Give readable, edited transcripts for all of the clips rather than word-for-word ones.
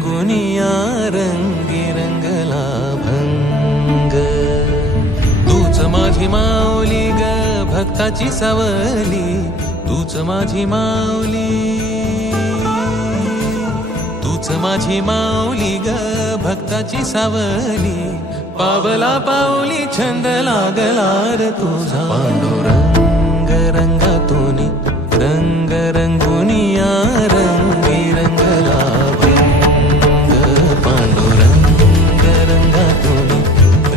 रंगुनिया रंगी रंगला भंग. तूच माझी माऊली ग भक्ताची सावली, तूच माझी माऊली, तूच माझी माऊली ग भक्ताची सावली. पावला पाऊली छंद लागला रे तुझा. पांडुरंग रंगातून रंग रंगुनिया रंगी रंगला भंग. पांडुरंग रंगातून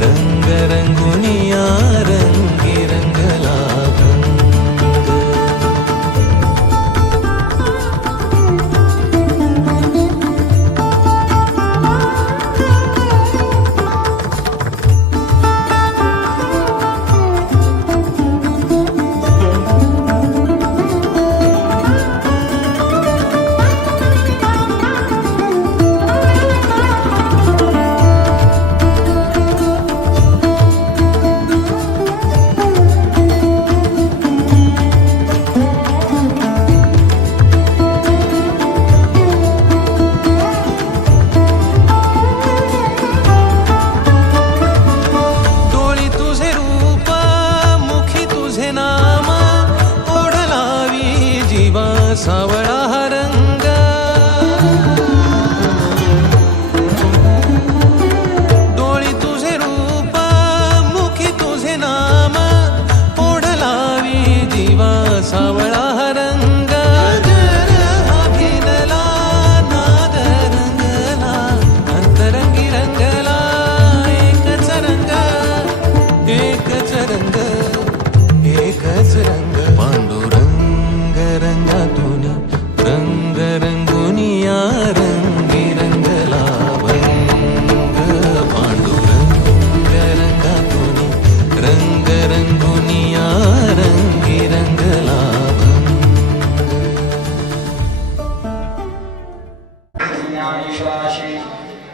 रंग रंगुनिया रंगी रंगला भंग. सावळा हा रंग, डोळी तुझे रूप मुखी तुझे नाम, ओढ लावी जीवा सावळा हा रंग. हा भिनला नाद रंगला, अंतरंगी रंगला एकच रंग, एकच रंग, एकच रंग. पांडुरंग रंगातून रंग रंगुनिया रंगी रंगला भंग. पांडुरंग रंगातून रंग रंगुनिया रंगी रंगला भंग.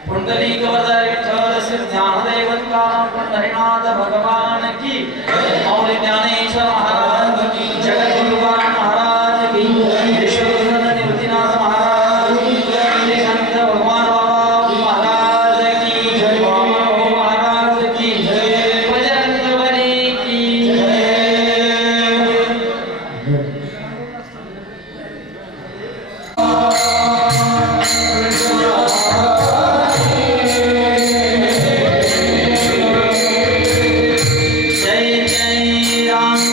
पुंडलिक वरदाय विठ्ठल श्री ज्ञानदेव पंढरीनाथ भगवान की, मौली ज्ञानेश्वर महाराज की, जगद्गुरु महाराज की, विश्वनाथ निवृत्तीनाथ महाराज की, श्रीसंत भगवान बाबा महाराज की जय. बाबा महाराज की जय. बजरंगबली की जय. जय जय राम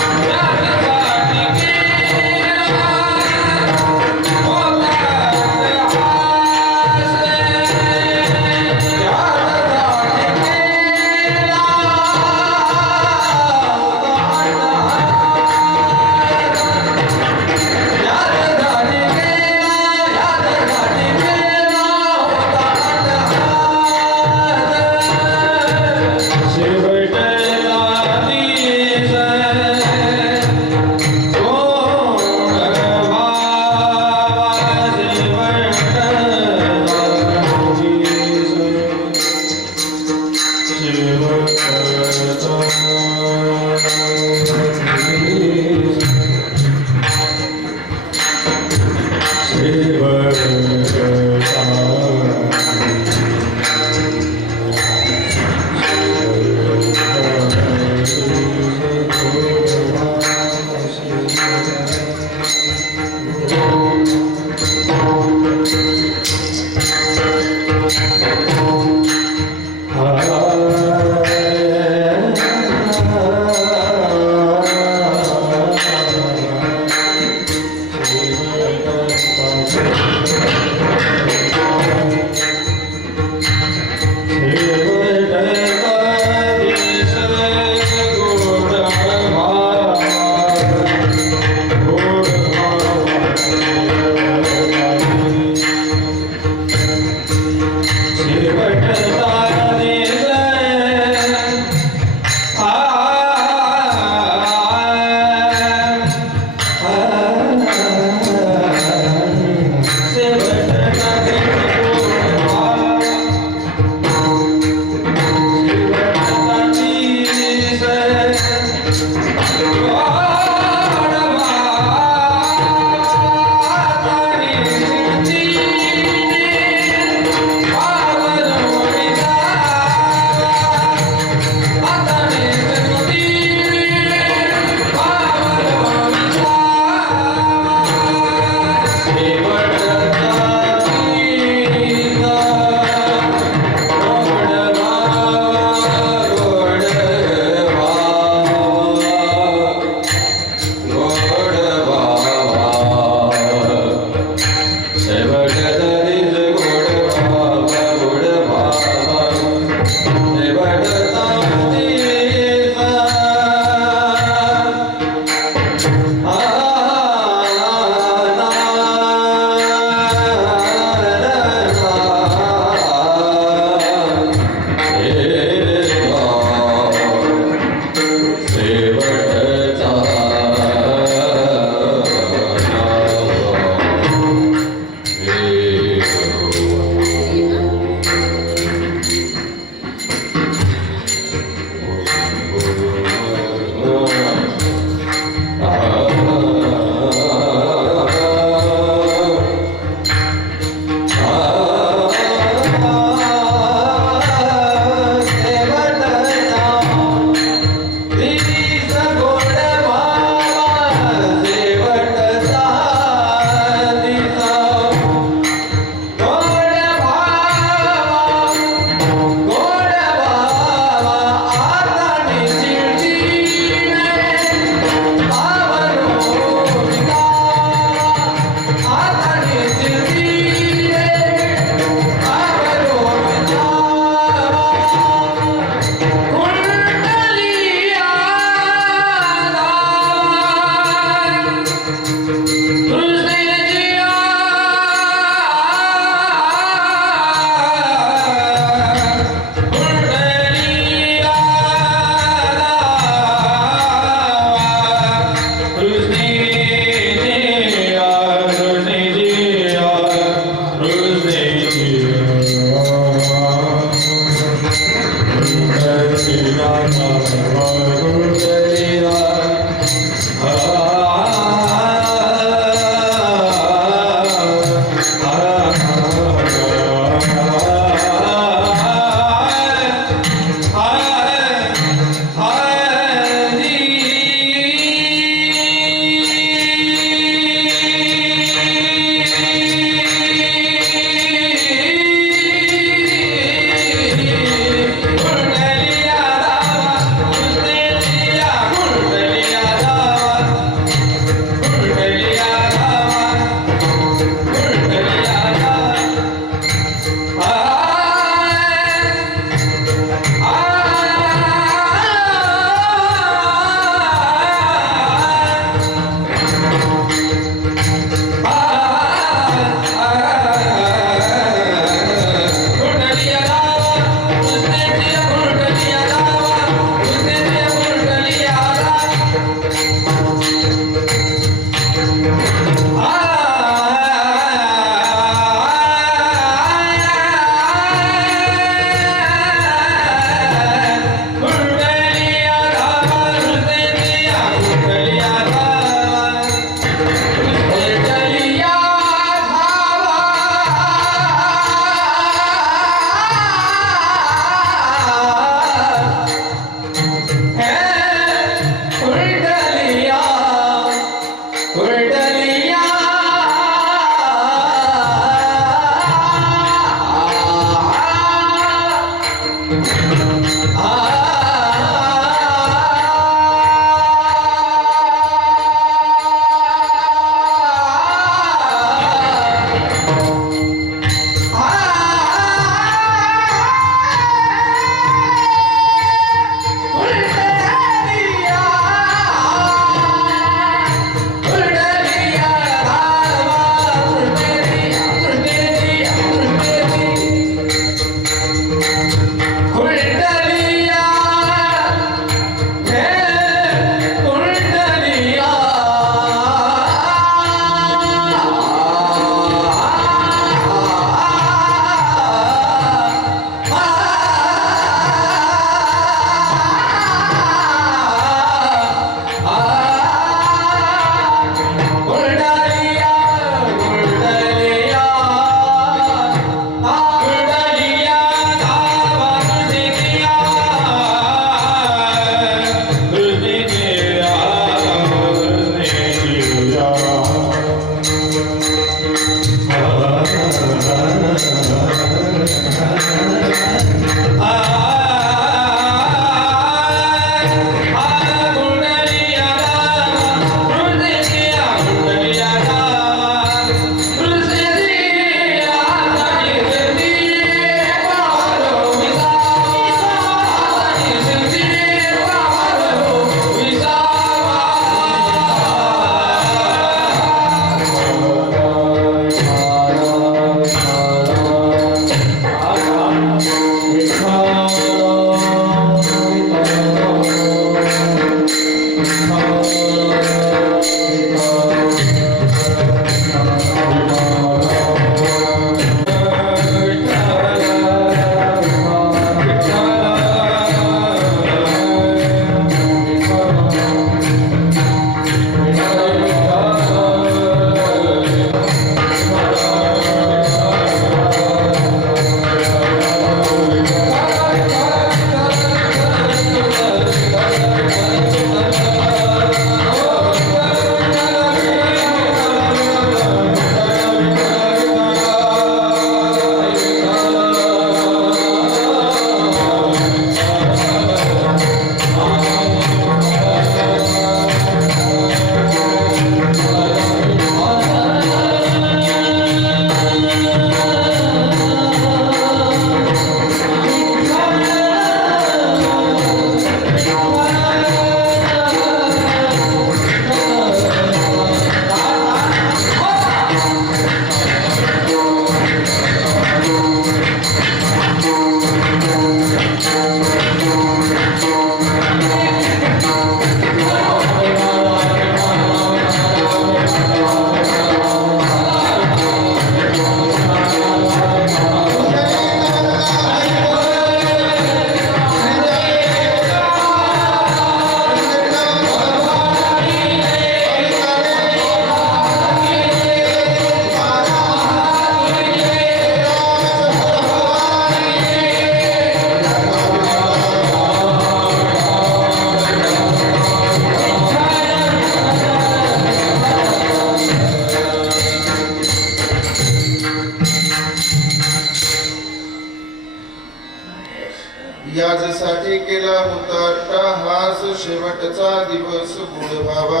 केला होता अट्टहास, शेवटचा दिवस गुण भावा.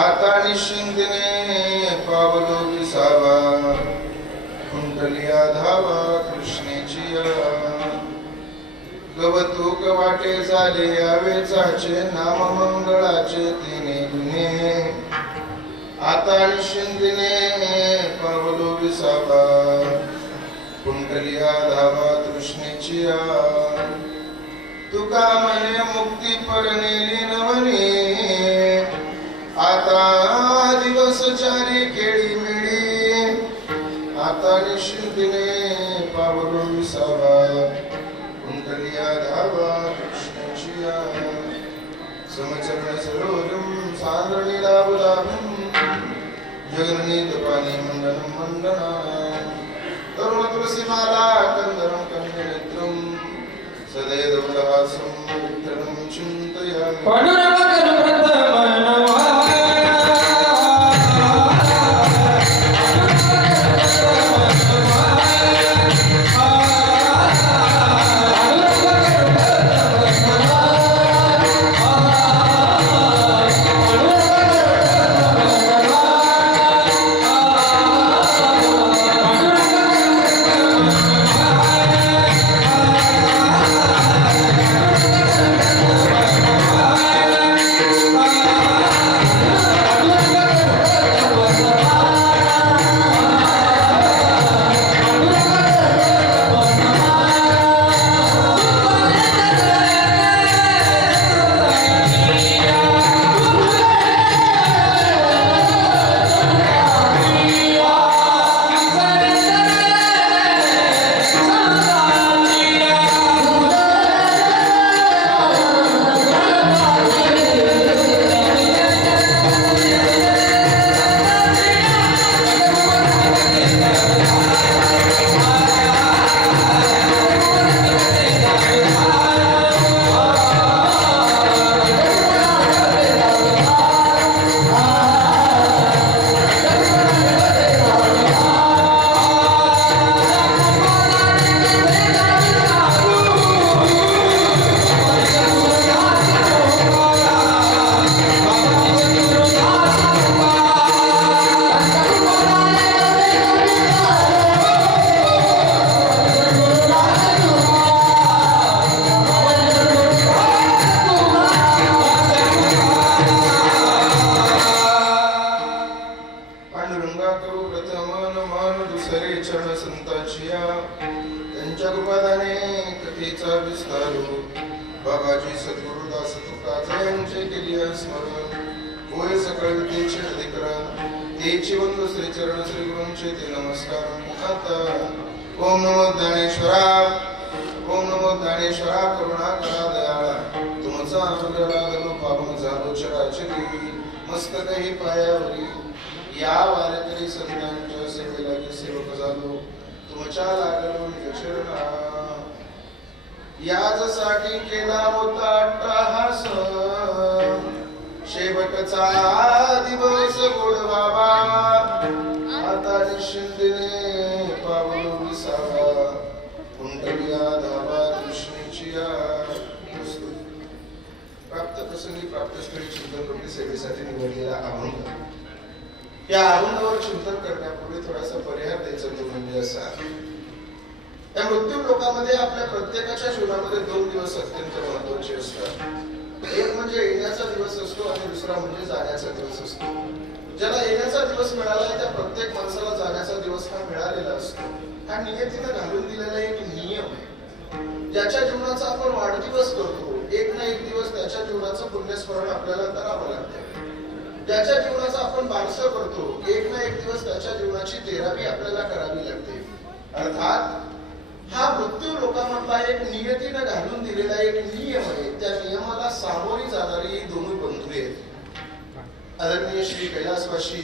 आता निश्चिंतीने पावलो विसावा, कुंडलिया धावा कृष्णेची गवतूक वाटे झाले यावेचाचे, नाम मंगळाचे तिने गुन्हे. आता निश्चिंतीने पावलो विसावा, कुंडलिया धावा तृष्णेची तुका म्हणे मुक्ती परनेली नवनी. आता दिवस चारी केळी मिळी, आता निश्चिंतीने पावलो विसावा, कुंडलिया धावा कृष्णेची समचरण सरोजम सान्द्रणी लाभलाभम, जगन्नीत पाणी मंडनं मंडना. तरुण तुलसीमाला कंदरं कन्यनेत्रं, सदैवदहासं विठ्ठलं चिन्तयामि. त्यांच्या कृपादाने कथेचा विस्तार बाबाजी सद्गुरुदास तुकाचे केली स्मरण होय सकळ तेचे अधिकरण तेचे वंद श्री चरण श्री गुरूंचे ते नमस्कार आता. ओम नमो ज्ञानेश्वरा, ओम नमो ज्ञानेश्वरा, करुणा करा दयाळा, तुमचा अनुग्रह लागलो पावन झालो चराचरी, मस्तक हे पायावरी या वारकरी संतांच्या सेवेला सेवक झालो, तुमच्या लागलो निज चरणा. याचसाठी केला होता अट्टहास, शेवटचा दिवस गोड बाबा, आता निश्चिंतीने पावलो विसावा, कुंडलिया धावा कृष्णेची प्राप्त प्रसंगी प्राप्तस्थळी चिंतन रूपी सेवेसाठी निवडलेला अभंग. या अभंगावर चिंतन करण्यापूर्वी थोडासा परिहार द्यायचा तो म्हणजे असा, या मृत्यू लोकांमध्ये आपल्या प्रत्येकाच्या जीवनामध्ये 2 दिवस अत्यंत महत्त्वाचे असतात. एक म्हणजे येण्याचा दिवस असतो आणि दुसरा म्हणजे जाण्याचा दिवस असतो. ज्याला येण्याचा दिवस मिळाला त्या प्रत्येक माणसाला जाण्याचा दिवस हा मिळालेला असतो. हा नियतीने घालून दिलेला एक नियम आहे. ज्याच्या जीवनाचा आपण वाढदिवस करतो, एक ना एक दिवस त्याच्या जीवनाचं पुण्यस्मरण आपल्याला करावं लागतं. ज्याच्या जीवनाचा आपण बारसं करतो, एक ना एक दिवस त्याच्या जीवनाची तेरावी आपल्याला करावी लागते. अर्थात हा मृत्यू लोकांमधला एक नियतीने घालून दिलेला एक नियम आहे. त्या नियमाला सामोरी जाणारी दोन्ही बंधू आहेत. आदरणीय श्री कैलासवासी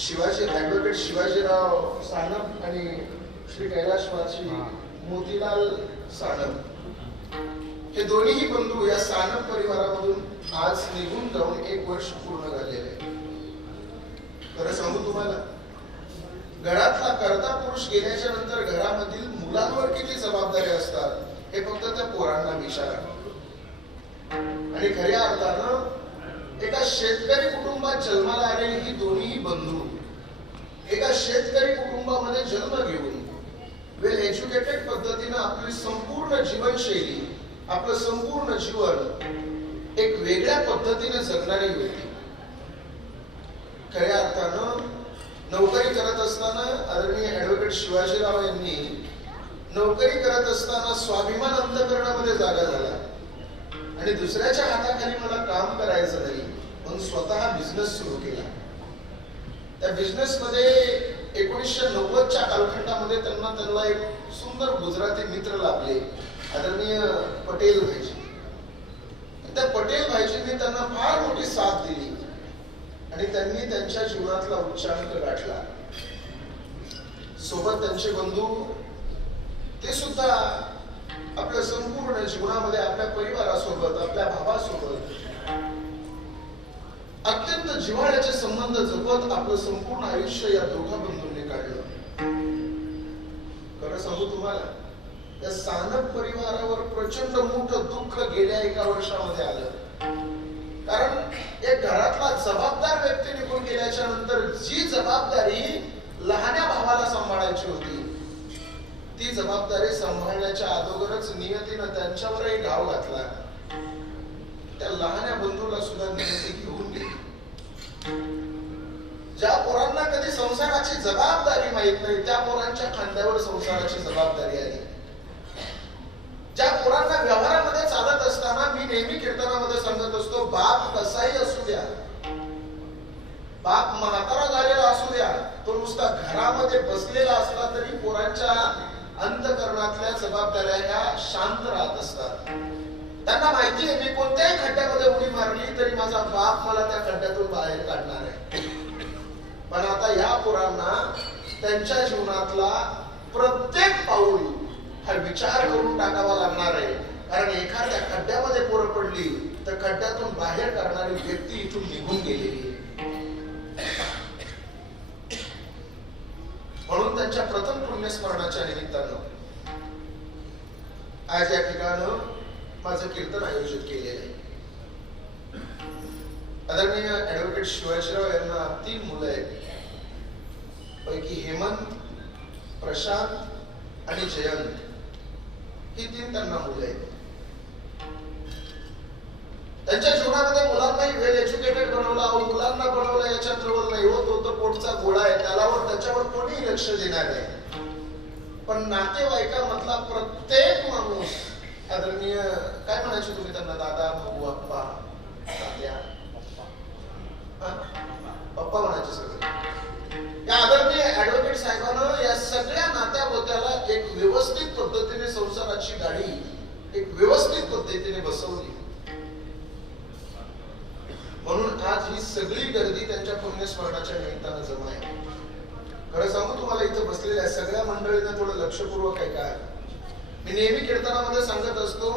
शिवाजी ॲडव्होकेट शिवाजीराव सानप आणि श्री कैलासवासी मोतीलाल सानप हे दोन्हीही बंधू या सानप परिवारामधून आज निघून जाऊन 1 वर्ष पूर्ण झालेले आहे. खरं सांगू तुम्हाला, घरातला कर्ता पुरुष गेल्याच्या नंतर घरामधील मुलांवर किती जबाबदारी असतात हे फक्त त्या पोरांना विचारा. आणि खऱ्या अर्थानं एका शेतकरी कुटुंबात जन्माला आलेली ही दोन्ही बंधू एका शेतकरी कुटुंबामध्ये जन्म घेऊन वेल एज्युकेटेड पद्धतीनं आपली संपूर्ण जीवनशैली आपलं संपूर्ण जीवन एक वेगळ्या पद्धतीने जगणारी होती. खऱ्या अर्थानं नोकरी करत असताना आदरणीय ऍडव्होकेट शिवाजीराव यांनी नोकरी करत असताना स्वाभिमान अंतःकरणामध्ये जागा झाला आणि दुसऱ्याच्या हाताखाली मला काम करायचं नाही म्हणून स्वतः बिझनेस सुरू केला. त्या बिझनेस मध्ये 1990च्या कालखंडामध्ये त्यांना एक सुंदर गुजराती मित्र लाभले, आदरणीय पटेल भाईजी. त्या पटेल भाईजींनी त्यांना फार मोठी साथ दिली आणि त्यांनी त्यांच्या जीवनातला उच्चांक गाठला. सोबत त्यांचे बंधू ते सुद्धा आपल्या संपूर्ण जीवनामध्ये आपल्या परिवारासोबत आपल्या भावासोबत अत्यंत जिव्हाळ्याचे संबंध जपत आपलं संपूर्ण आयुष्य या दोघा बंधूंनी काढलं. खरं सांगू तुम्हाला, या सानप परिवारावर प्रचंड मोठं दुःख गेल्या 1 वर्षामध्ये आलं. कारण एक घरातला जबाबदार व्यक्ती निघून गेल्याच्या नंतर जी जबाबदारी लहान्या भावाला सांभाळायची होती ती जबाबदारी सांभाळण्याच्या अगोदरच नियतीनं त्यांच्यावरही घाव घातला. त्या लहान्या बंधूला सुद्धा नियती घेऊन गेली. ज्या पोरांना कधी संसाराची जबाबदारी माहित नाही त्या पोरांच्या खांद्यावर संसाराची जबाबदारी आली. ज्या पोरांना व्यवहारामध्ये चालत असताना मी नेहमी कीर्तनामध्ये सांगत असतो, बाप कसाही असू द्या, बाप म्हातारा झालेला असू द्या, तो नुसता घरामध्ये बसलेला असला तरी पोरांच्या अंतःकरणातल्या जबाबदाऱ्या ह्या शांत राहत असतात. त्यांना माहिती आहे मी कोणत्याही खड्ड्यामध्ये उडी मारली तरी माझा बाप मला त्या खड्ड्यातून बाहेर काढणार आहे. पण आता या पोरांना त्यांच्या जीवनातला प्रत्येक पाऊल हा विचार करून टाकावा लागणार आहे. कारण एखाद्या खड्ड्यामध्ये पोरं पडली तर खड्ड्यातून बाहेर काढणारी व्यक्ती इथून निघून गेलेली. म्हणून त्यांच्या प्रथम पुण्यस्मरणाच्या निमित्तानं आज या ठिकाणं माझं कीर्तन आयोजित केलेलं आहे. आदरणीय ऍडव्होकेट शिवाजीराव यांना 3 मुलं आहेत. पैकी हेमंत, प्रशांत आणि जयंत ही 3 त्यांना मुलं आहेत. त्यांच्या जीवनामध्ये मुलांनाही वेल एज्युकेटेड बनवला, मुलांना बनवलं याच्यात जवळ नाही होत. तो पोटचा गोळा आहे, त्याच्यावर कोणीही लक्ष देणार नाही. पण नातेवाईकामधला प्रत्येक माणूस आदरणीय काय म्हणायचे तुम्ही त्यांना, दादा, भाऊ, आप्पा, तात्या, पप्पा म्हणायचे सगळे. या आदरणीय ऍडव्होकेट साहेबांना या सगळ्या नात्या गोत्याला एक व्यवस्थित पद्धतीने संसाराची गाडी एक व्यवस्थित पद्धतीने बसवली. म्हणून आज ही सगळी गर्दी त्यांच्या पुण्यस्मरणाच्या निमित्तानं जमा आहे. खरं सांगू तुम्हाला, इथं बसलेल्या सगळ्या मंडळींना थोडं लक्षपूर्वक आहे काय. मी नेहमी कीर्तनामध्ये सांगत असतो,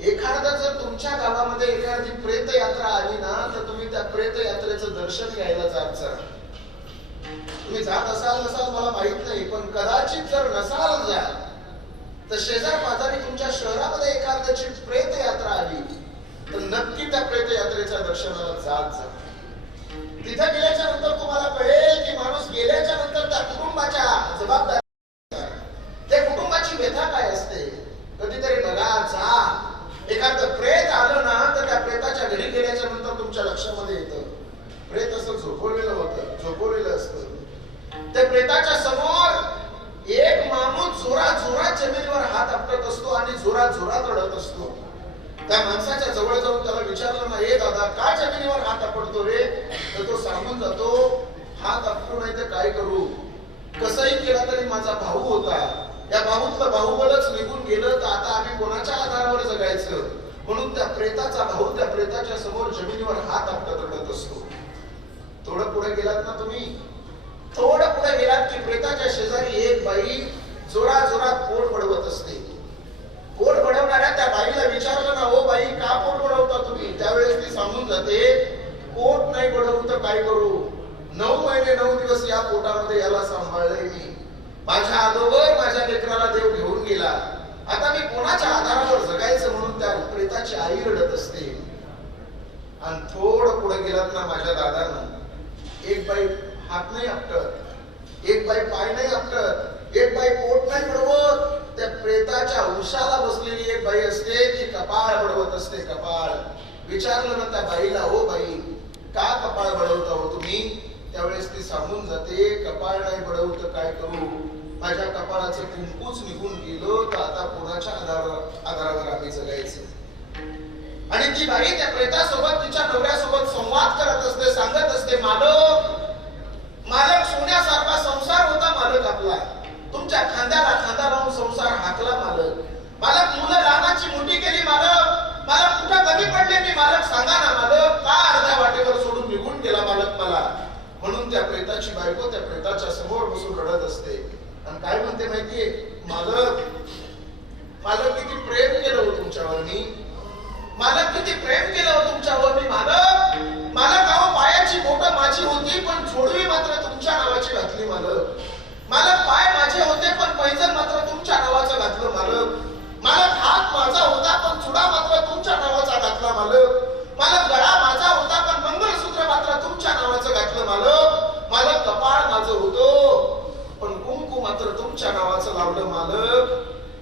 एखादा जर तुमच्या गावामध्ये एखादी प्रेत यात्रा आली ना तर तुम्ही त्या प्रेत यात्रेचं दर्शन घ्यायला जात. तुम्ही जात असाल नसाल मला माहित नाही, पण कदाचित जर नसाल जात तर शेजार पाजारी तुमच्या शहरामध्ये एखाद्याची प्रेत यात्रा आली तर नक्की त्या प्रेत यात्रेच्या दर्शनाला जात. तिथे गेल्याच्या नंतर तुम्हाला कळेल की माणूस गेल्याच्या नंतर त्या कुटुंबाच्या जबाबदारी, त्या कुटुंबाची व्यथा काय असते. कधीतरी बघा, जा एखादं प्रेत आलं ना तर त्या प्रेताच्या घरी गेल्याच्या नंतर तुमच्या लक्षामध्ये येतं प्रेत असं झोपवलेलं असतं. त्या प्रेताच्या समोर एक माणूस जोरात जमिनीवर हात आपटत असतो आणि जोरात रडत असतो. त्या माणसाच्या जवळ जाऊन त्याला विचारलं ना, हे दादा का जमिनीवर हात आपटतो रे, तर तो सांगून जातो, हात आपटू नाही तर काय करू, कसंही केला तरी माझा भाऊ होता, या भाऊतलं बाहुबलच निघून गेलं तर आता आम्ही कोणाच्या आधारावर जगायचं. म्हणून त्या प्रेताचा भाऊ त्या प्रेताच्या समोर जमिनीवर हात आपटत रडत असतो. थोडं पुढे गेलात ना तुम्ही, थोडं पुढे गेलात की प्रेताच्या शेजारी एक बाई जोरात पोट बडवत असते. पोट बडवणाऱ्या त्या बाईला विचारलं ना, ओ बाई का पोट बडवता तुम्ही, त्यावेळेस ती सांगून जाते, पोट नाही बडवू तर काय करू, 9 महिने 9 दिवस या पोटामध्ये याला सांभाळलंय मी. माझ्या अगोदर माझ्या लेकराला देव घेऊन गेला, आता मी कोणाच्या आधारावर जगायचं म्हणून त्या प्रेताची आई रडत असते. आणि थोडं पुढे गेलात ना माझ्या दादानं, एक बाई हात नाही आपटत, एक बाई पाय नाही आपटत, एक बाई पोट नाही बडवत, त्या प्रेताच्या उशाला बसलेली एक बाई असते, ती कपाळ बडवत असते. कपाळ विचारलं ना त्या बाईला, ओ बाई का कपाळ बडवता हो तुम्ही? त्यावेळेस ती सांगून जाते, कपाळ नाही बडवत काय करू, माझ्या कपाळाचं कुंकूच निघून गेलं, तर आता कोणाच्या आधारावर आम्ही जगायचं. आणि ती बाई त्या प्रेतासोबत तिच्या नवऱ्यासोबत संवाद करत असते, सांगत असते, मालक मालक सोन्यासारखा संसार होता मालक आपला, तुमच्या खांद्याला खांदा लावून संसार हाकला मालक, मालक मुलं लहानाची मोठी केली मालक, मालक कुठं कमी पडले मी मालक सांगा ना मालक, का अर्ध्या वाटेवर सोडून निघून गेला मालक मला. म्हणून त्या प्रेताची बायको त्या प्रेताच्या समोर बसून रडत असते आणि काय म्हणते माहितीये, मालक मालक किती प्रेम केलं हो तुमच्यावर मी, मालक किती प्रेम केलं हो तुमच्यावर मी मालक, मालक अहो पायाची बोटं माझी होती पण जोडवी मात्र तुमच्या नावाची घातली मालक, मालक पाय माझे होते पण पैंजण मात्र तुमच्या नावाचं घातलं मालक, मालक हात माझा होता पण चुडा मात्र तुमच्या नावाचा घातला मालक, मालक गळा माझा होता पण मंगळसूत्र मात्र तुमच्या नावाचं घातलं मालक, मालक कपाळ माझं होतं पण कुंकू मात्र तुमच्या नावाचं लावलं मालक,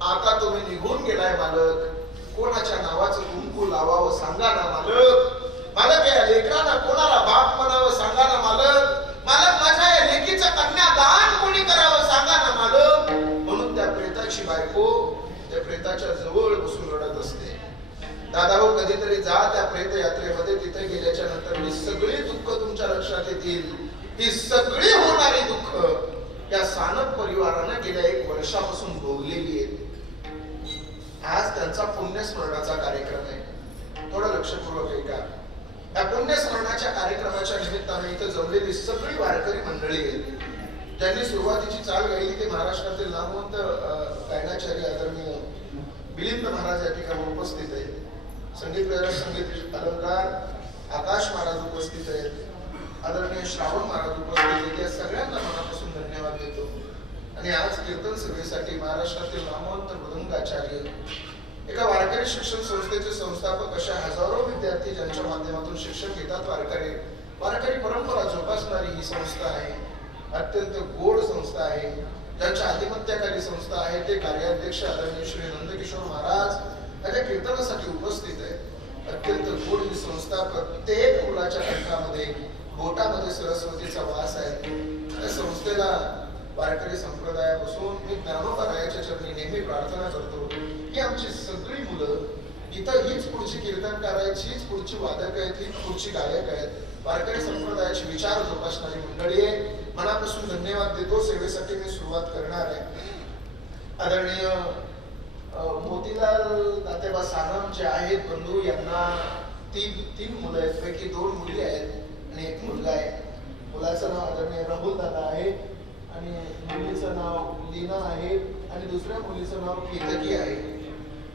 आता तुम्ही निघून गेलाय मालक, कोणाच्या नावाचं कुंकू लावावं सांगा ना मालक, मालक या लेकरांना कोणाला बाप म्हणावं सांगा ना मालक, मालक माझ्या या लेकीचं कन्यादान कोणी करावं सांगा ना मालक. म्हणून त्या प्रेताची बायको त्या प्रेताच्या जवळ बसून रडत असते. दादा हो कधीतरी जा त्या प्रेत यात्रेमध्ये, तिथे गेल्याच्या नंतर ही सगळी दुःख तुमच्या लक्षात येतील, ही सगळी होणारी दुःख या सानप परिवारानं गेल्या 1 वर्षापासून भोगलेली आहेत. आज त्यांचा पुण्यस्मरणाचा कार्यक्रम आहे, थोडं लक्षपूर्वक ऐका. या पुण्यस्मरणाच्या कार्यक्रमाच्या निमित्ताने इथं जमलेली सगळी वारकरी मंडळी आहेत. ज्यांनी सुरुवातीची चाल गायली ते महाराष्ट्रातील नामवंत गायनाचार्य आदरणीय मिलिंद महाराज या ठिकाणी उपस्थित आहेत. संगीत प्रेरक, संगीत अलंकार आकाश महाराज उपस्थित आहेत, आदरणीय श्रावण महाराज उपस्थित आहेत. या सगळ्यांना मनापासून धन्यवाद देतो. आणि आज कीर्तन सभेसाठी महाराष्ट्रातील नामवंत मृदंगाचार्य, एका वारकरी शिक्षण संस्थेचे संस्थापक, अशा हजारो विद्यार्थी ज्यांच्या माध्यमातून शिक्षण घेतात. वारकरी परंपरा जोपासणारी ही संस्था आहे, अत्यंत गोड संस्था आहे, ज्यांच्या आधिपत्याखाली संस्था आहे. ते कार्याध्यक्ष आदरणीय श्री नंदकिशोर महाराज या कीर्तनासाठी उपस्थित आहेत. अत्यंत गोड ही संस्था, प्रत्येक मुलाच्या कंठामध्ये बोटामध्ये सरस्वतीचा वास आहे. त्या संस्थेला वारकरी संप्रदायापासून मी ज्ञानोबा रायाच्या चरणी नेहमी प्रार्थना करतो की आमची सगळी मुलं इथं हीच पुढची कीर्तनकार आहेत, हीच पुढची वादक आहेत, हीच पुढची गायक आहेत. वारकरी संप्रदायाचे विचार जोपासणारी मंडळी आहे. मनापासून धन्यवाद देतो. सेवेसाठी मी सुरुवात करणार आहे. आदरणीय मोतीलाल तात्याबा सानप जे आहेत बंधू, यांना तीन मुलं आहेत, पैकी 2 मुली आहेत आणि 1 मुलगा आहे. मुलाचं नाव आदरणीय राहुल दादा आहे आणि मुलीचं नाव लीना आहे आणि दुसऱ्या मुलीचं नाव केतकी आहे.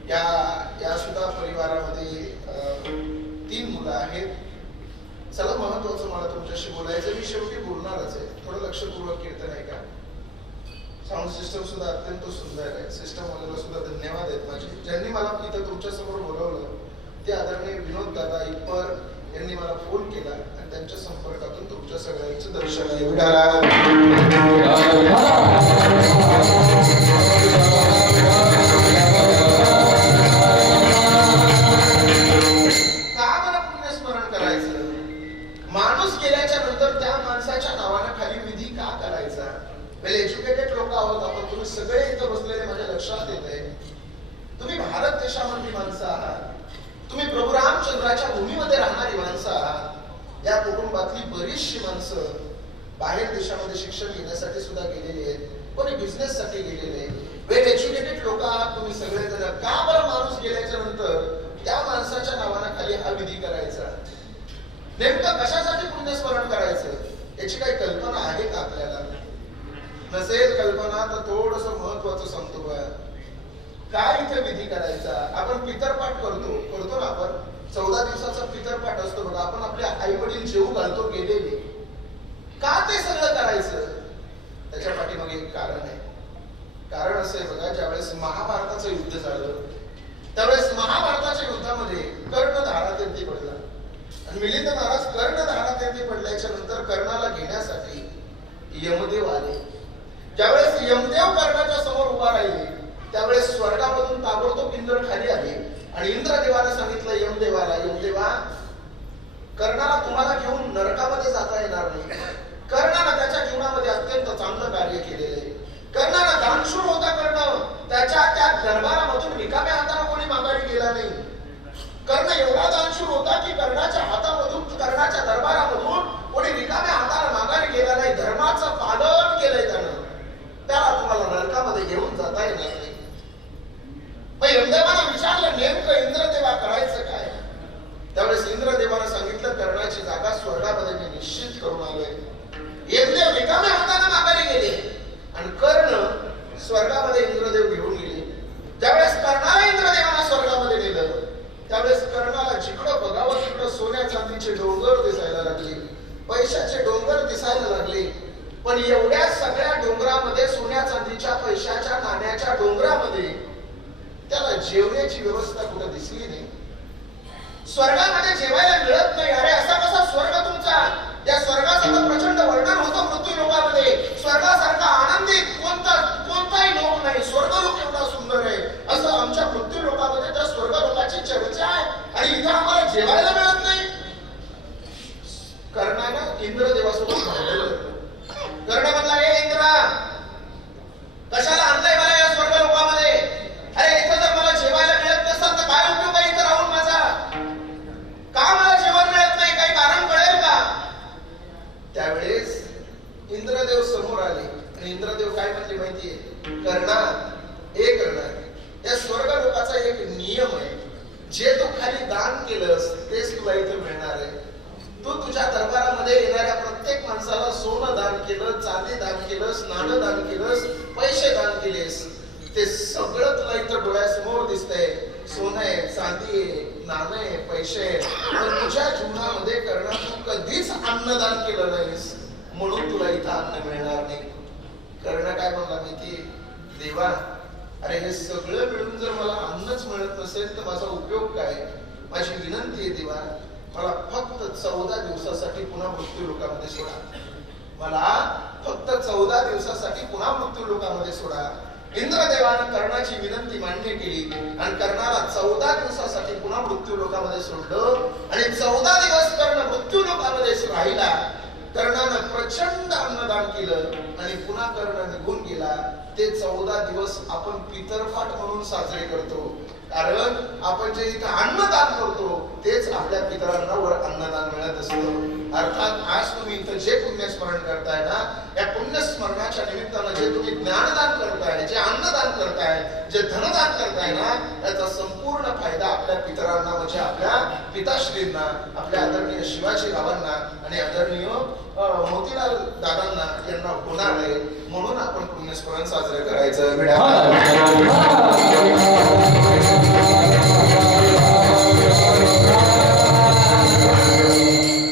या सुद्धा परिवारामध्ये 3 मुलं आहेत. चला, महत्वाचं मला तुमच्याशी बोलायचं, मी शेवटी बोलणारच आहे. थोडं लक्षपूर्वक कीर्तन आहे का. साऊंड सिस्टम सुद्धा अत्यंत सुंदर आहे. सिस्टम वाल्याला सुद्धा धन्यवाद आहेत माझे. ज्यांनी मला इथं तुमच्या समोर बोलवलं ते आदरणीय विनोद दादा इप्पर यांनी मला फोन केला आणि त्यांच्या संपर्कातून तुमच्या सगळ्यांचं दर्शन माणूस गेल्याच्या नंतर त्या माणसाच्या नावानं खाली विधी का करायचा. वेल एज्युकेटेड लोक आहोत आपण, तुम्ही सगळे इथं बसलेले माझ्या लक्षात येत आहे. तुम्ही भारत देशामधली माणसं आहात, तुम्ही प्रभू रामचंद्राच्या भूमीमध्ये राहणारी माणसं आहात. या कुटुंबातली बरीचशी माणसं बाहेर देशामध्ये शिक्षण घेण्यासाठी सुद्धा गेलेली आहेत, कोणी बिझनेस साठी गेलेले. वेल एज्युकेटेड लोक आहात तुम्ही सगळेजण. का बरं माणूस गेल्याच्या नंतर त्या माणसाच्या नावानं खाली हा विधी करायचा. नेमकं कशासाठी पुण्यस्मरण करायचं याची काही कल्पना आहे का आपल्याला. नसेल कल्पना तर थोडस महत्वाचं सांगतो बघा. काय इथे विधी करायचा. आपण पितरपाठ करतो ना. आपण 14 दिवसाचा पितरपाठ असतो बघा. आपण आपल्या आई वडील जेवू घालतो गेलेले. का ते सगळं करायचं. त्याच्या पाठीमागे एक कारण आहे. कारण असं आहे बघा, ज्यावेळेस महाभारताचं युद्ध झालं त्यावेळेस महाभारताच्या युद्धामध्ये कर्ण धारातीर्थी पडला आणि मिलिंद महाराज कर्ण धारातीर्थी पडल्याच्या नंतर कर्णाला घेण्यासाठी यमदेव आले. ज्यावेळेस यमदेव कर्णाच्या समोर उभा राहिले त्यावेळेस स्वर्गामधून ताबडतोब इंद्र खाली आले आणि इंद्रदेवाने सांगितलं यमदेवाला, यमदेवा कर्णाला तुम्हाला घेऊन नरकामध्ये जाता येणार नाही. कर्णाने त्याच्या जीवनामध्ये अत्यंत चांगलं कार्य केलेलं आहे. कर्णाला दानशूर होता कर्ण, त्याच्या त्या दरबारामधून रिकाम्या हाताने कोणी माघारी गेला नाही. कर्ण एवढा दानशूर होता की कर्णाच्या हातामधून, कर्णाच्या दरबारामधून कोणी रिकाम्या हाताने माघारी गेला नाही. धर्माचं पालन केलंय त्यानं. त्याला तुम्हाला नरकामध्ये घेऊन जाता येणार नाही. मग यमदेवाने विचारलं नेमकं इंद्रदेवा करायचं काय? त्यावेळेस इंद्रदेवाने सांगितलं कर्णाची जागा स्वर्गामध्ये मी निश्चित करून आलोय. यमदेव रिकाम्या हाताने माघारी गेले आणि कर्ण स्वर्गामध्ये इंद्रदेव घेऊन गेले. ज्यावेळेस कर्णाला इंद्रदेवाने स्वर्गामध्ये नेलं त्यावेळेस कर्णाला जिकडं बघावं तिकडं सोन्या चांदीचे डोंगर दिसायला लागले, पैशाचे डोंगर दिसायला लागले. पण एवढ्या सगळ्या डोंगरामध्ये, सोन्या चांदीच्या पैशाच्या नाण्याच्या डोंगरामध्ये त्याला जेवण्याची व्यवस्था कुठं दिसली नाही. स्वर्गामध्ये जेवायला मिळत नाही. अरे असा कसा स्वर्ग तुमचा? या स्वर्गाचं तर प्रचंड वर्णन होतं मृत्यू लोकामध्ये. स्वर्गासारखा आनंदित कोणताही लोक नाही. स्वर्गलोक एवढा सुंदर आहे असं आमच्या मृत्यू लोकामध्ये त्या स्वर्ग लोकाची चर्चा आहे आणि इथं आम्हाला जेवायला मिळत नाही. कर्णानं इंद्रदेवासोबत भांडलं. कर्ण म्हणला, हे इंद्रा कशाला आणलंय मला या स्वर्ग लोकामध्ये? अरे इथं जर मला जेवायला मिळत नसतं तर काय उपयोग आहे इथं राहून माझा? का मला जेवण मिळत नाही? काही कारण कळेल का? त्यावेळेस इंद्रदेव समोर आले आणि इंद्रदेव काय म्हणले माहितीये? कर्णा, हे कर्णा, या स्वर्ग लोकाचा एक नियम आहे, जे तू खाली दान केलंस तेच तुला इथं मिळणार आहे. तू तुझ्या दरबारामध्ये येणाऱ्या प्रत्येक माणसाला सोनं दान केलं, चांदी दान केलंस, नाणं दान केलंस, पैसे दान केलेस, ते सगळं तुला इथं डोळ्यासमोर दिसतंय. सोनं आहे, चांदी आहे, नाणं आहे, पैसे आहे. पण तुझ्या जीवनामध्ये कर्णा तू कधीच अन्नदान केलं नाहीस, म्हणून तुला इथं अन्न मिळणार नाही. कर्ण काय म्हणला माहितीये? देवा, अरे हे सगळं मिळून जर मला अन्नच मिळत नसेल तर माझा उपयोग काय? माझी विनंती आहे देवा, मला फक्त 14 दिवसासाठी पुन्हा मृत्यू लोकामध्ये सोडा. मला फक्त 14 दिवसासाठी पुन्हा मृत्यू लोकामध्ये सोडा. इंद्रदेवानं कर्णाची विनंती मान्य केली आणि कर्णाला 14 दिवसासाठी पुन्हा मृत्यू लोकामध्ये सोडलं आणि 14 दिवस कर्ण मृत्यू लोकामध्ये राहिला. कर्णानं प्रचंड अन्नदान केलं आणि पुन्हा कर्ण निघून गेला. ते 14 दिवस आपण पितरपाठ म्हणून साजरे करतो, कारण आपण जे इथं अन्नदान करतो तेच आपल्या पितरांना वर अन्नदान मिळत असतं. अर्थात आज तुम्ही इथं जे पुण्यस्मरण करताय ना, या पुण्यस्मरणाच्या निमित्तानं जे तुम्ही ज्ञानदान करताय, जे अन्नदान करताय, जे धनदान करताय ना, याचा संपूर्ण फायदा आपल्या पितरांना म्हणजे आपल्या पिताश्रींना, आपल्या आदरणीय शिवाजी बाबांना आणि आदरणीय मोतीलाल दादांना यांना होणार आहे. म्हणून आपण पुण्यस्मरण साजरे करायचं.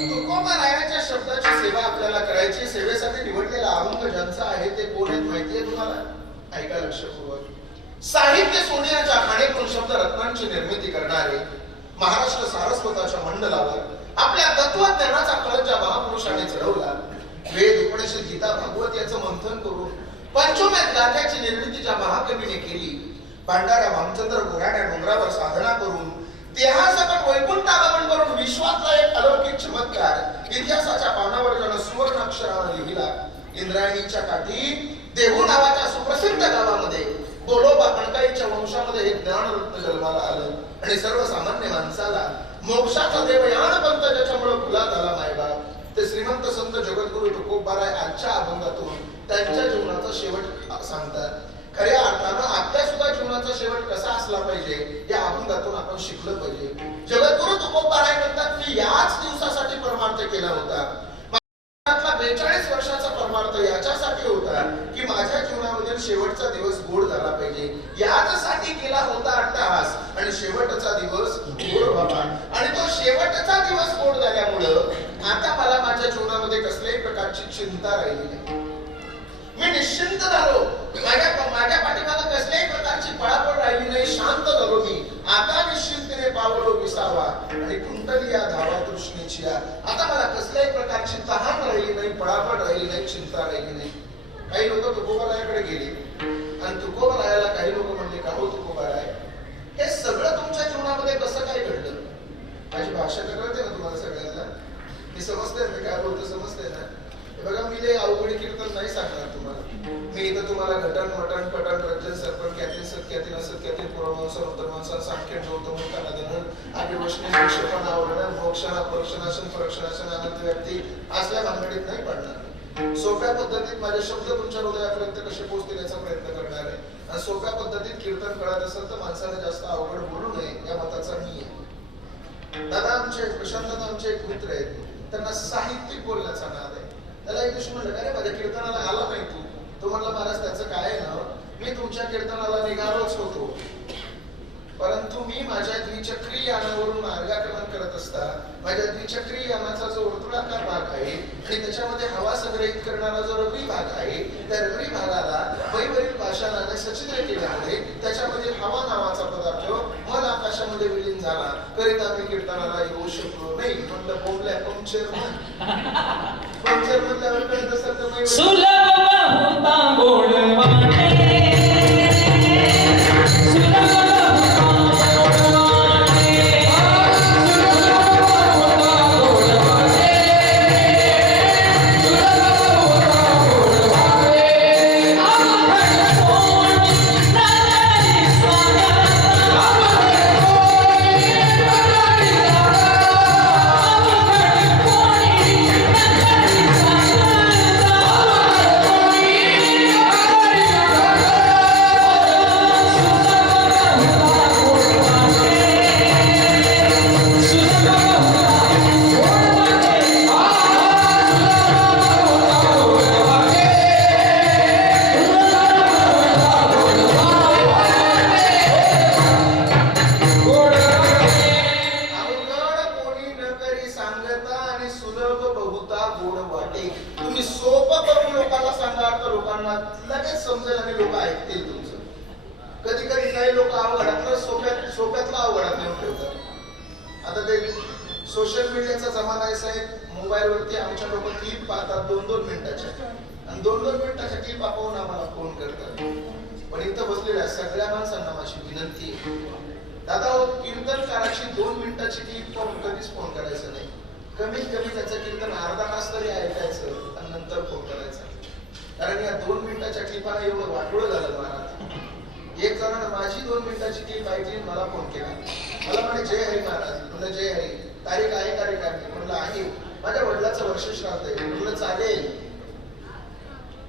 तुकोबारायाच्या शब्दाची सेवा आपल्याला करायची. सेवेसाठी निवडलेला अभंग ज्यांचा आहे ते कोण आहेत माहितीये तुम्हाला? ऐका लक्षपूर्वक. साहित्य सोन्याच्या खाणीतून शब्द रत्नांची निर्मिती करणारे महाराष्ट्र सारस्वताच्या मंडलावर आपल्या तत्वज्ञानाचा कळस ज्या महापुरुषाने चढवला, वेद, उपनिषद, गीता, भागवत याचं मंथन करून पंचमेध गाथ्याची निर्मिती ज्या महाकवीने केली, भांडाऱ्या भामचंद्र घोराड्या डोंगरावर साधना करून देहासकट वैकुंठागमन करून विश्वातला एक अलौकिक चमत्कार इतिहासाच्या पानावर ज्यानं सुवर्ण अक्षराने लिहिला. इंद्रायणीच्या काठी देहू नावाच्या सुप्रसिद्ध गावामध्ये बोलोबा कणकाईच्या वंशामध्ये हे ज्ञानरत्न जन्माला आलं आणि सर्वसामान्य माणसाला मोक्षाचा देवयान पंत ज्याच्यामुळे फुलात आला मायबाप, ते श्रीमंत संत जगद्गुरु तुकोबाराय आजच्या अभंगातून त्यांच्या जीवनाचा शेवट सांगतात. खऱ्या अर्थानं आपल्या सुद्धा जीवनाचा शेवट कसा असला पाहिजे या अभंगातून आपण शिकलं पाहिजे. जगद्गुरु तुकोबाराय म्हणतात की याच दिवसासाठी परमार्थ केला होता. 42 वर्षाचा परमार्थ याच्यासाठी होता की माझ्या जीवनामधील शेवटचा दिवस गोड झाला पाहिजे. यासाठी केला होता अट्टहास आणि शेवटचा दिवस गोड व्हावा. आणि तो शेवटचा दिवस गोड झाल्यामुळं आता मला माझ्या जीवनामध्ये कसल्याही प्रकारची चिंता राहिली नाही. मी निश्चिंत झालो. माझ्या पाठीमागे कसल्याही प्रकारची पळापळ राहिली नाही. शांत झालो मी. आता निश्चिंतेने पावलो विसावा आणि कुंडली या धावा तृष्णेची. आता मला कसल्याही प्रकारची तहान राहिली नाही, पळापळ राहिली नाही, चिंता राहिली नाही. काही लोक तुकोबारायाकडे गेले आणि तुकोबारायाला काही लोक म्हणले, का हो तुकोबाराय, हे सगळं तुमच्या जीवनामध्ये कसं काय घडलं? माझी भाषा कळते ना तुम्हाला सगळ्यांना? हे समजतंय मी काय बोलतो? समजतंय ना? बघा, मी लय अवघड कीर्तन नाही सांगणार तुम्हाला. मी इथं तुम्हाला घटन मटन पटन रंजन सर्पण ख्यातील सत्यातील असत्यातील पुरवंस उत्तरवंसन सांख्यन गौतम कानादन आदिवशने निक्षेपण आवरण मोक्षणा परीक्षणासन परीक्षणासन अनंत व्यक्ती असल्या भानगडीत नाही पडणार. सोप्या पद्धतीत माझे शब्द तुमच्या हृदयापर्यंत कसे पोहोचतील याचा प्रयत्न करणार आहे. आणि सोप्या पद्धतीत कीर्तन कळत असेल तर माणसाने जास्त अवघड बोलू नये या मताचा मी आहे. दादा आमचे प्रशांत दादा आमचे एक मित्र आहेत, त्यांना साहित्यिक बोलण्याचा नाद आहे. त्याला एक दिवशी म्हणलं, अरे माझ्या कीर्तनाला आला नाही तू म्हणला, महाराज त्याचं काय आहे ना, मी तुमच्या कीर्तनाला निघालोच होतो, परंतु मी माझ्या द्विचक्री यानावरून मार्गाक्रमण करत असता माझ्या द्विचक्री यानाचा जो वर्तुळाकार भाग आहे आणि त्याच्यामध्ये हवा संग्रहित करणारा जो रबरी भाग आहे, त्या रबरी भागाला वैवरील भाषणाने सचित्र केल्यामुळे त्याच्यामध्ये हवा नावाचा पदार्थ मन आकाशामध्ये विलीन झाला. करिता मी कीर्तनाला येऊ शकलो नाही. म्हणलं बोंबल्या पंक्चर म्हणल्यावर कळत असेल तर लगेच समजेल आणि लोक ऐकतील तुमचं. कधी कधी काही लोक अवघडातलं सोप्यातला अवघडात नेऊन ठेवतात. आता ते सोशल मीडियाचा जमाना आहे साहेब. मोबाईल वरती आमच्या लोक क्लिप पाहतात 2-2 मिनिटाच्या, आणि 2-2 मिनिटाच्या क्लिप पाहून आम्हाला फोन करतात. पण इथं बसलेल्या सगळ्या माणसांना माझी विनंती आहे, दादा कीर्तनकाराची 2 मिनिटाची क्लिप पाहून कधीच फोन करायचं नाही. कमीत कमी त्याचं कीर्तन अर्धा तास तरी ऐकायचं आणि नंतर फोन करायचा. कारण या 2 मिनिटाच्या क्लिपाला एवढं वाटोळं झालं महाराज. एक जणांना माझी 2 मिनिटाची क्लिप ऐकली, मला फोन केला. मला म्हणे जय हरी महाराज. म्हणलं जय हरी. तारीख आहे म्हणलं आहे. माझ्या वडिलाचं वर्ष श्राद्ध आहे. म्हणलं चालेल.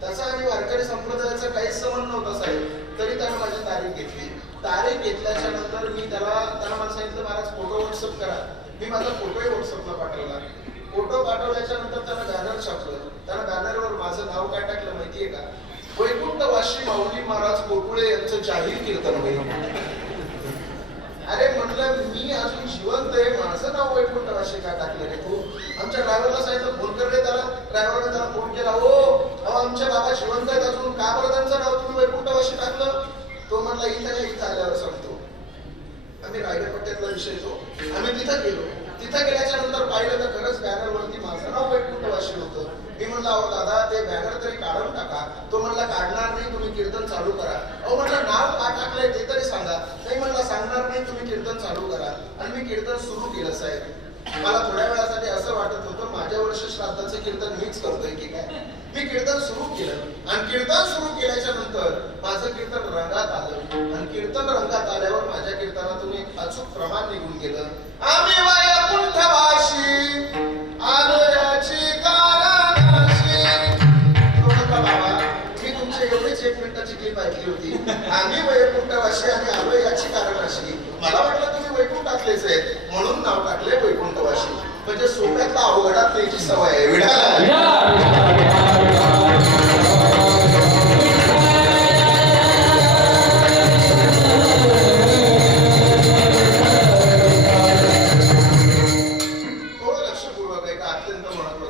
त्याचा आणि वारकरी संप्रदायाचा काहीच संबंध नव्हता साहेब, तरी त्यानं माझी तारीख घेतली. तारीख घेतल्याच्या नंतर मी त्याला मला सांगितलं, महाराज फोटो व्हॉट्सअप करा. मी माझा फोटोही व्हॉट्सअपला पाठवला. फोटो पाठवल्याच्या नंतर त्यानं बॅनर छापलं. त्यानं बॅनरवर माझं नाव काय टाकलं माहितीये का? वैकुंठवासी माऊली महाराज कोकुळे यांचं जाहीर कीर्तन होईल. अरे म्हणलं, मी अजून जिवंत आहे, माझं नाव वैकुंठवासी का टाकलं रे तू? आमच्या ड्रायव्हरला सांगितलं फोन कर रे त्याला. ड्रायव्हरने त्याला फोन केला, हो आमच्या बाबा जिवंत आहेत अजून, का बरं त्यांचं नाव तुम्ही वैकुंठवासी टाकलं? तो म्हणला इथं आल्यावर सांगतो. आम्ही रायगड पट्ट्यातला विषय तो. आम्ही तिथं गेलो. तिथं गेल्याच्या नंतर पाहिलं तर खरंच बॅनरवरती माझं नाव वैकुंठवासी होतं. मी म्हणलं, अहो दादा ते बॅनर तरी काढून टाका. तो म्हणला काढणार नाही, तुम्ही कीर्तन चालू करा. अहो म्हटलं नाव का टाकलंय ते तरी सांगा. नाही म्हणला सांगणार नाही, तुम्ही कीर्तन चालू करा. आणि मी कीर्तन सुरू केलं साहेब. मला थोड्या वेळासाठी असं वाटत होतं माझ्या वर्ष श्राद्धाचं कीर्तन मीच करतोय की काय. मी कीर्तन सुरू केलं आणि कीर्तन सुरू केल्याच्या नंतर माझं कीर्तन रंगात आलं. आणि कीर्तन रंगात आल्यावर माझ्या कीर्तनातून एक अचूक प्रमाण निघून गेलं. आम्ही वैकुंठवासी आलो याची कारणाशी. तो म्हणला, बाबा मी तुमची एवढीच 1 मिनिटाची क्लिप ऐकली होती. आम्ही वैकुंठवासी आणि आलो याची कारणाशी. मला वाटलं तुम्ही वैकुंठातलेच आहेत म्हणून नाव टाकले वैकुंठवासी. म्हणजे सोप्यातला अवघडात त्याची सवय आहे. थोडं लक्षपूर्वक आहे का, अत्यंत महत्वाचं